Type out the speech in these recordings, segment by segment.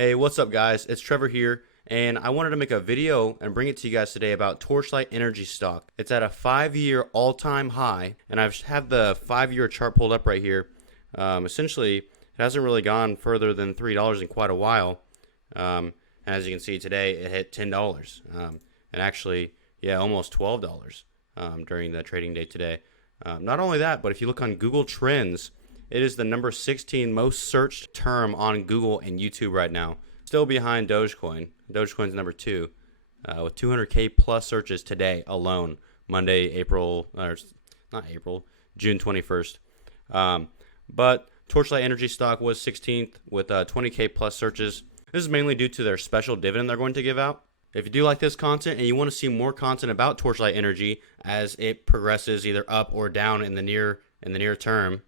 Hey, what's up guys? It's Trevor here, and I wanted to make a video and bring it to you guys today about Torchlight energy stock. It's at a 5-year all-time high, and I have the 5-year chart pulled up right here. Essentially, it hasn't really gone further than $3 in quite a while. And as you can see today, it hit $10. And actually, yeah, almost $12 during the trading day today. Not only that, but if you look on Google Trends, it is the number 16 most searched term on Google and YouTube right now. Still behind Dogecoin. Dogecoin's number 2, with 200K plus searches today alone. Monday, June 21st. But Torchlight Energy stock was 16th with 20K plus searches. This is mainly due to their special dividend they're going to give out. If you do like this content and you want to see more content about Torchlight Energy as it progresses either up or down in the near term,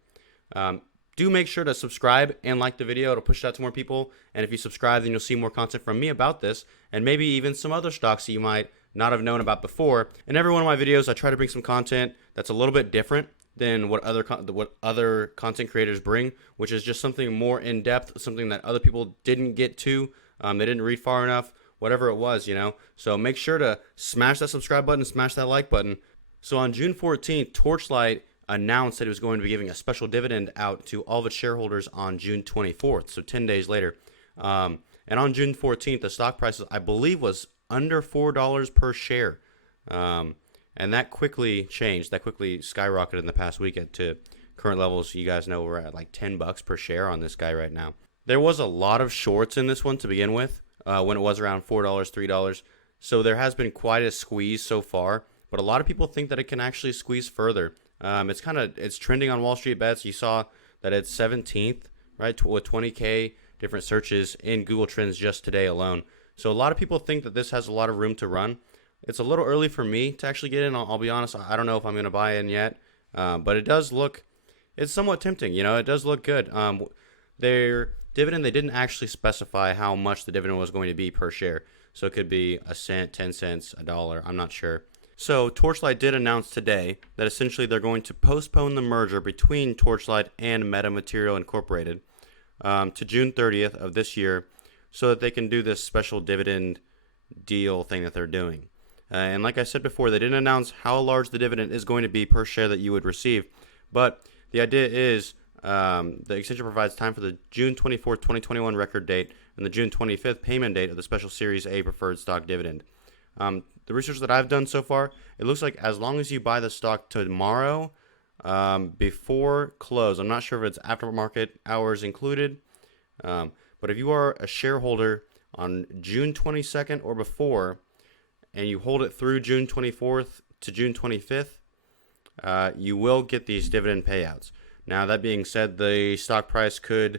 do make sure to subscribe and like the video. It'll push it out to more people. And if you subscribe, then you'll see more content from me about this and maybe even some other stocks that you might not have known about before. In every one of my videos, I try to bring some content that's a little bit different than what other content creators bring, which is just something more in depth, something that other people didn't get to. They didn't read far enough, whatever it was, So make sure to smash that subscribe button, smash that like button. So on June 14th, Torchlight announced that it was going to be giving a special dividend out to all of its shareholders on June 24th, so 10 days later. And on June 14th, the stock price, I believe, was under $4 per share. And that quickly changed. That quickly skyrocketed in the past weekend to current levels. You guys know we're at like $10 per share on this guy right now. There was a lot of shorts in this one to begin with when it was around $4, $3. So there has been quite a squeeze so far, but a lot of people think that it can actually squeeze further. It's trending on Wall Street Bets. You saw that it's 17th, right, with 20K different searches in Google Trends just today alone. So a lot of people think that this has a lot of room to run. It's a little early for me to actually get in. I'll be honest. I don't know if I'm going to buy in yet, but it's somewhat tempting. It does look good. Their dividend, they didn't actually specify how much the dividend was going to be per share. So it could be a cent, 10 cents, $1. I'm not sure. So Torchlight did announce today that essentially they're going to postpone the merger between Torchlight and Metamaterials Incorporated to June 30th of this year so that they can do this special dividend deal thing that they're doing. And like I said before, they didn't announce how large the dividend is going to be per share that you would receive. But the idea is the extension provides time for the June 24th, 2021 record date and the June 25th payment date of the special Series A preferred stock dividend. The research that I've done so far, it looks like as long as you buy the stock tomorrow before close, I'm not sure if it's aftermarket hours included, but if you are a shareholder on June 22nd or before, and you hold it through June 24th to June 25th, you will get these dividend payouts. Now, that being said, the stock price could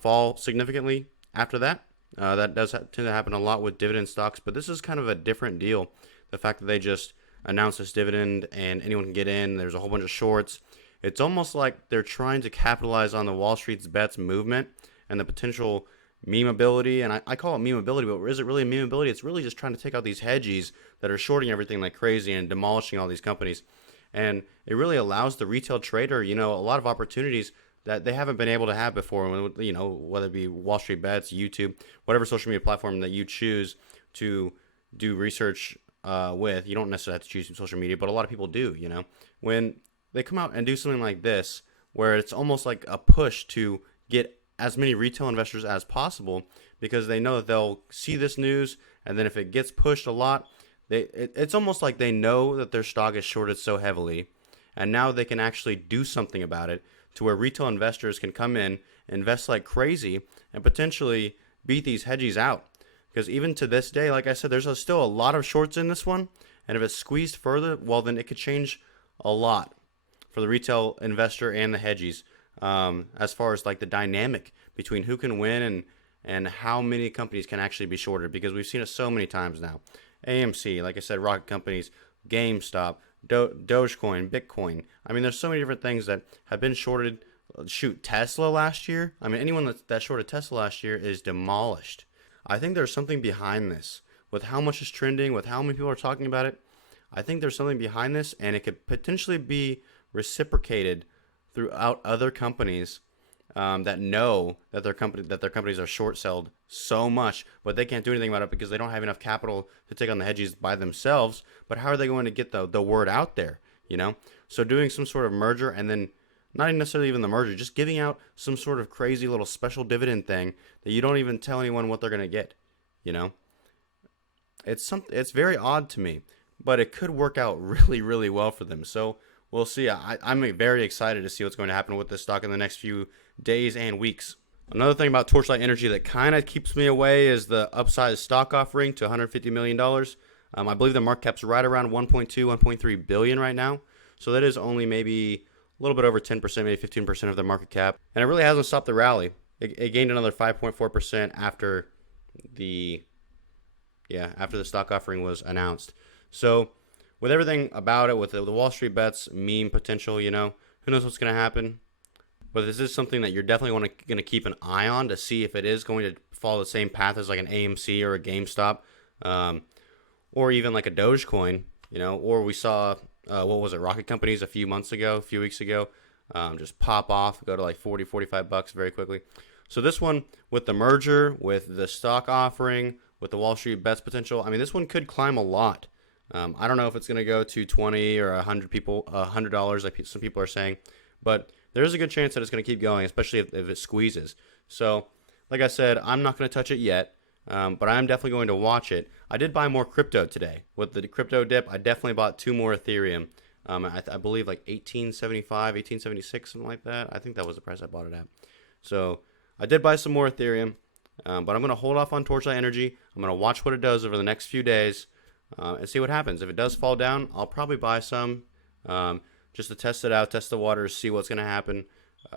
fall significantly after that. That does tend to happen a lot with dividend stocks, but this is kind of a different deal. The fact that they just announced this dividend and anyone can get in, there's a whole bunch of shorts. It's almost like they're trying to capitalize on the Wall Street's bets movement and the potential memeability. And I call it memeability, but is it really memeability? It's really just trying to take out these hedgies that are shorting everything like crazy and demolishing all these companies. And it really allows the retail trader, a lot of opportunities that they haven't been able to have before, whether it be Wall Street Bets, YouTube, whatever social media platform that you choose to do research with. You don't necessarily have to choose social media, but a lot of people do, When they come out and do something like this, where it's almost like a push to get as many retail investors as possible, because they know that they'll see this news, and then if it gets pushed a lot, it's almost like they know that their stock is shorted so heavily, and now they can actually do something about it, to where retail investors can come in, invest like crazy, and potentially beat these hedgies out. Because even to this day, like I said, there's still a lot of shorts in this one, and if it's squeezed further, well, then it could change a lot for the retail investor and the hedgies, as far as like the dynamic between who can win and how many companies can actually be shorted, because we've seen it so many times now. AMC, like I said, rocket companies, GameStop, Dogecoin, Bitcoin. I mean, there's so many different things that have been shorted. Shoot, Tesla last year. I mean, anyone that shorted Tesla last year is demolished. I think there's something behind this. With how much is trending, with how many people are talking about it, I think there's something behind this, and it could potentially be reciprocated throughout other companies that know that their companies are short sold so much, but they can't do anything about it because they don't have enough capital to take on the hedges by themselves. But how are they going to get the word out there? So doing some sort of merger, and then not necessarily even the merger, just giving out some sort of crazy little special dividend thing that you don't even tell anyone what they're going to get. It's very odd to me, but it could work out really, really well for them. So we'll see. I'm very excited to see what's going to happen with this stock in the next few days and weeks. Another thing about Torchlight Energy that kind of keeps me away is the upsized stock offering to $150 million. I believe the market cap's right around 1.2, 1.3 billion right now. So that is only maybe a little bit over 10%, maybe 15% of the market cap. And it really hasn't stopped the rally. It gained another 5.4% after the stock offering was announced. So with everything about it, with the Wall Street bets meme potential, who knows what's going to happen. But this is something that you're definitely going to keep an eye on to see if it is going to follow the same path as like an AMC or a GameStop, or even like a Dogecoin, or we saw, rocket companies a few weeks ago, just pop off, go to like 40, 45 bucks very quickly. So this one, with the merger, with the stock offering, with the Wall Street bets potential, this one could climb a lot. I don't know if it's going to go to 20 or $100 like some people are saying, but there's a good chance that it's going to keep going, especially if it squeezes. So, like I said, I'm not going to touch it yet, but I'm definitely going to watch it. I did buy more crypto today. With the crypto dip, I definitely bought 2 more Ethereum. I believe like 1875, 1876, something like that. I think that was the price I bought it at. So I did buy some more Ethereum, but I'm going to hold off on Torchlight Energy. I'm going to watch what it does over the next few days and see what happens. If it does fall down, I'll probably buy some. Just to test it out, test the waters, see what's going to happen.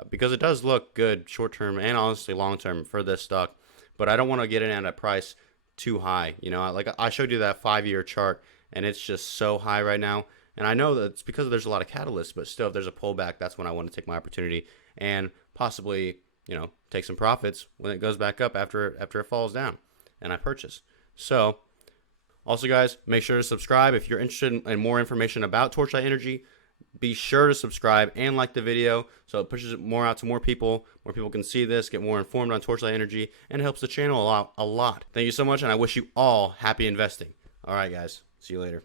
Because it does look good short-term and honestly long-term for this stock. But I don't want to get it at a price too high. Like I showed you that 5-year chart, and it's just so high right now. And I know that it's because there's a lot of catalysts, but still, if there's a pullback, that's when I want to take my opportunity and possibly, take some profits when it goes back up after it falls down and I purchase. So, also guys, make sure to subscribe if you're interested in more information about Torchlight Energy. Be sure to subscribe and like the video so it pushes it more out to more people. More people can see this, get more informed on Torchlight Energy, and it helps the channel a lot. Thank you so much, and I wish you all happy investing. All right, guys. See you later.